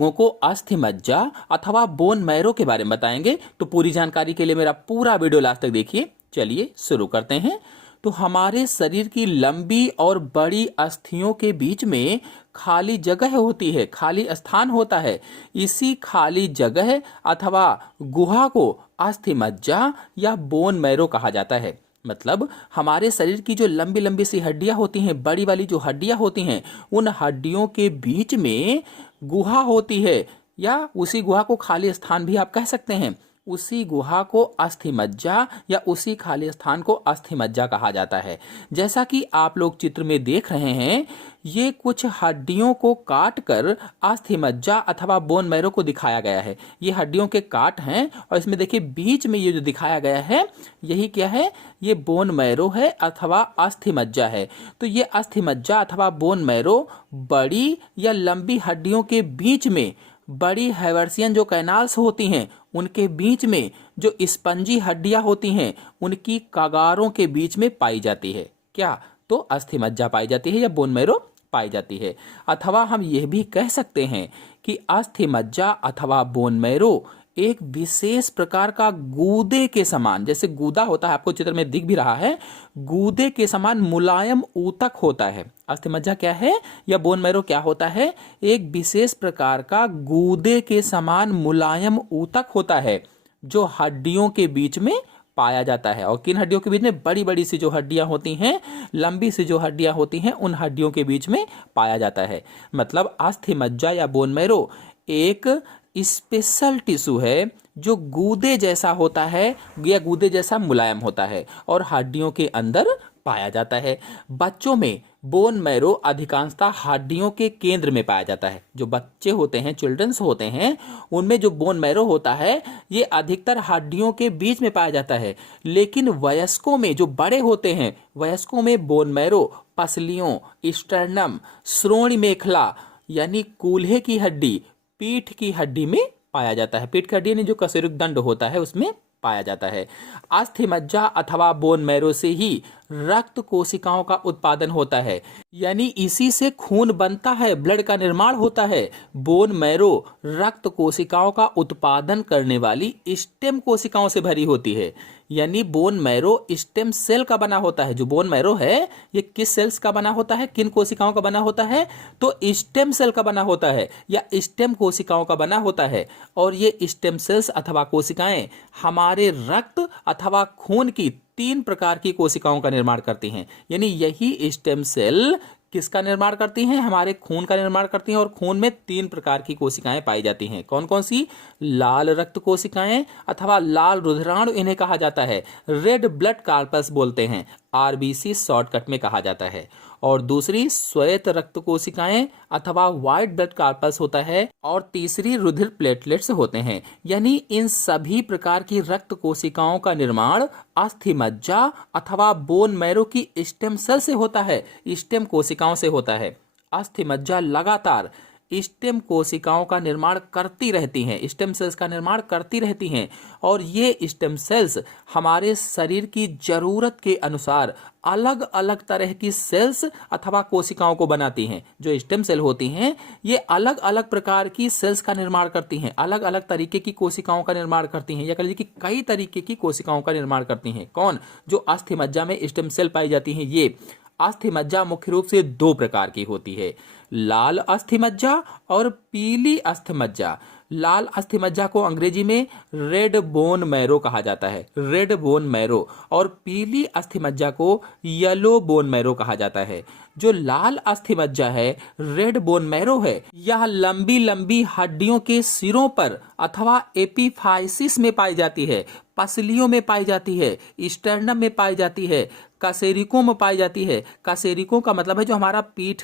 लोगों को अस्थि मज्जा अथवा बोन मैरो के बारे में बताएंगे। तो पूरी जानकारी के लिए मेरा पूरा वीडियो लास्ट तक देखिए। चलिए शुरू करते हैं। तो हमारे शरीर की लंबी और बड़ी अस्थियों के बीच में खाली जगह होती है, खाली स्थान होता है। इसी खाली जगह अथवा गुहा को अस्थि मज्जा या बोन मैरो कहा जाता है। मतलब हमारे शरीर की जो लंबी लंबी सी हड्डियां होती हैं, बड़ी वाली जो हड्डियां होती हैं, उन हड्डियों के बीच में गुहा होती है, या उसी गुहा को खाली स्थान भी आप कह सकते हैं। उसी गुहा को अस्थि मज्जा या उसी खाली स्थान को अस्थि मज्जा कहा जाता है। जैसा कि आप लोग चित्र में देख रहे हैं, ये कुछ हड्डियों को काट कर अस्थि मज्जा अथवा बोन मैरो को दिखाया गया है। ये हड्डियों के काट हैं और इसमें देखिए बीच में ये जो दिखाया गया है, यही क्या है, ये बोन मैरो है अथवा अस्थि मज्जा है। तो ये अस्थि मज्जा अथवा बोन मैरो बड़ी या लंबी हड्डियों के बीच में, बड़ी हैवर्सियन जो कैनाल्स होती हैं उनके बीच में जो स्पंजी हड्डियां होती हैं, उनकी कगारों के बीच में पाई जाती है। क्या? तो अस्थि मज्जा पाई जाती है या बोन मैरो पाई जाती है। अथवा हम यह भी कह सकते हैं कि अस्थि मज्जा अथवा बोन मैरो एक विशेष प्रकार का गूदे के समान, जैसे गूदा होता है, आपको चित्र में दिख भी रहा है, गूदे के समान मुलायम ऊतक होता है। अस्थि मज्जा क्या है या बोन मैरो क्या होता है? एक विशेष प्रकार का गूदे के समान मुलायम ऊतक होता है जो हड्डियों के बीच में पाया जाता है। और किन हड्डियों के बीच में? बड़ी बड़ी सी जो हड्डियां होती हैं, लंबी सी जो हड्डियां होती हैं, उन हड्डियों के बीच में पाया जाता है। मतलब अस्थि मज्जा या बोन मैरो एक स्पेशल टिश्यू है जो गूदे जैसा होता है या गूदे जैसा मुलायम होता है और हड्डियों के अंदर पाया जाता है। बच्चों में बोन मैरो अधिकांशतः हड्डियों के केंद्र में पाया जाता है। जो बच्चे होते हैं, चिल्ड्रंस होते हैं, उनमें जो बोन मैरो होता है ये अधिकतर हड्डियों के बीच में पाया जाता है। लेकिन वयस्कों में, जो बड़े होते हैं, वयस्कों में बोन मैरो पसलियों, स्टर्नम, श्रोणि मेखला यानी कूल्हे की हड्डी, पीठ की हड्डी में पाया जाता है। पीठ की हड्डी यानी जो कशेरुक दंड होता है उसमें पाया जाता है। अस्थि मज्जा अथवा बोन मैरो से ही रक्त कोशिकाओं का उत्पादन होता है, यानी इसी से खून बनता है, ब्लड का निर्माण होता है। बोन मैरो रक्त कोशिकाओं का उत्पादन करने वाली स्टेम कोशिकाओं से भरी होती है। यानी बोन मैरो स्टेम सेल का बना होता है। जो बोन मैरो है ये किस सेल्स का बना होता है, किन कोशिकाओं का बना होता है? तो स्टेम सेल का बना होता है या स्टेम कोशिकाओं का बना होता है। और ये स्टेम सेल्स अथवा कोशिकाएं हमारे रक्त अथवा खून की 3 प्रकार की कोशिकाओं का निर्माण करती हैं। यानी यही स्टेम सेल किसका निर्माण करती हैं? हमारे खून का निर्माण करती हैं। और खून में 3 प्रकार की कोशिकाएं पाई जाती हैं। कौन कौन सी? लाल रक्त कोशिकाएं अथवा लाल रुधिराणु इन्हें कहा जाता है। रेड ब्लड कार्पस बोलते हैं, आरबीसी शॉर्टकट में कहा जाता है। और दूसरी श्वेत रक्त कोशिकाएं अथवा व्हाइट ब्लड कार्पस होता है। और तीसरी रुधिर प्लेटलेट्स होते हैं। यानी इन सभी प्रकार की रक्त कोशिकाओं का निर्माण अस्थि मज्जा अथवा बोन मैरो की स्टेम सेल से होता है, स्टेम कोशिकाओं से होता है। अस्थि मज्जा लगातार स्टेम कोशिकाओं का निर्माण करती रहती हैं, स्टेम सेल्स का निर्माण करती रहती हैं। और ये स्टेम सेल्स हमारे शरीर की जरूरत के अनुसार अलग अलग तरह की सेल्स अथवा कोशिकाओं को बनाती हैं। जो स्टेम सेल होती हैं ये अलग अलग प्रकार की सेल्स का निर्माण करती हैं, अलग अलग तरीके की कोशिकाओं का निर्माण करती हैं, या कह लीजिए कि कई तरीके की कोशिकाओं का निर्माण करती हैं। कौन? जो अस्थि मज्जा में स्टेम सेल पाई जाती हैं। ये अस्थि मज्जा मुख्य रूप से 2 प्रकार की होती है, लाल अस्थि मज्जा और पीली अस्थि मज्जा। लाल अस्थि मज्जा को अंग्रेजी में रेड बोन मैरो कहा जाता है, रेड बोन मैरो। और पीली अस्थि मज्जा को येलो बोन मैरो कहा जाता है। जो लाल अस्थि मज्जा है, रेड बोन मैरो है, यह लंबी लंबी हड्डियों के सिरों पर अथवा एपिफाइसिस में पाई जाती है, पसलियों में पाई जाती है, स्टर्नम में पाई जाती है, कशेरुकों में पाई जाती है। कशेरुकों का मतलब है जो हमारा पीठ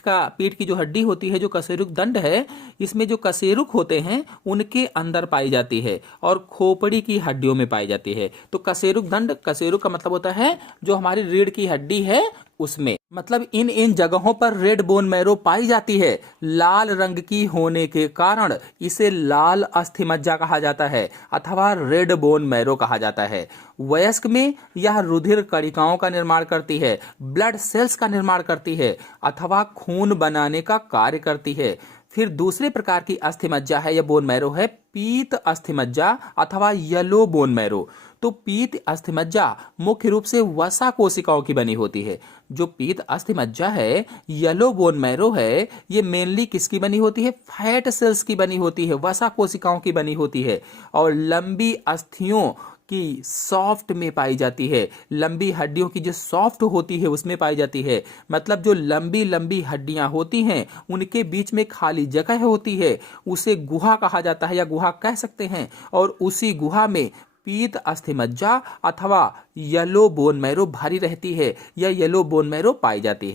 की जो हड्डी होती है, जो कशेरुक दंड है, इसमें जो कशेरुक होते हैं उनके अंदर पाई जाती है। और खोपड़ी की हड्डियों में पाई जाती है। तो कशेरुक दंड, कशेरुक का मतलब होता है जो हमारी रीढ़ की हड्डी है उसमें, मतलब इन जगहों पर रेड बोन मैरो पाई जाती है। लाल रंग की होने के कारण इसे लाल अस्थि मज्जा कहा जाता है अथवा रेड बोन मैरो कहा जाता है। वयस्क में यह रुधिर कणिकाओं का निर्माण करती है, ब्लड सेल्स का निर्माण करती है अथवा खून बनाने का कार्य करती है। फिर दूसरे प्रकार की अस्थिमज्जा है या बोन मैरो है पीत अस्थिमज्जा अथवा येलो बोन मैरो। तो पीत अस्थिमज्जा मुख्य रूप से वसा कोशिकाओं की बनी होती है। जो पीत अस्थिमज्जा है, येलो बोन मैरो है, ये मेनली किसकी बनी होती है? फैट सेल्स की बनी होती है, वसा कोशिकाओं की बनी होती है और लंबी अस्थियों की सॉफ्ट में पाई जाती है। लंबी हड्डियों की जो सॉफ्ट होती है उसमें पाई जाती है। मतलब जो लंबी लंबी हड्डियां होती हैं उनके बीच में खाली जगह होती है, उसे गुहा कहा जाता है या गुहा कह सकते हैं। और उसी गुहा में पीत अस्थिमज्जा अथवा येलो बोन मैरो भारी रहती है या येलो बोन मैरो पाई जाती है।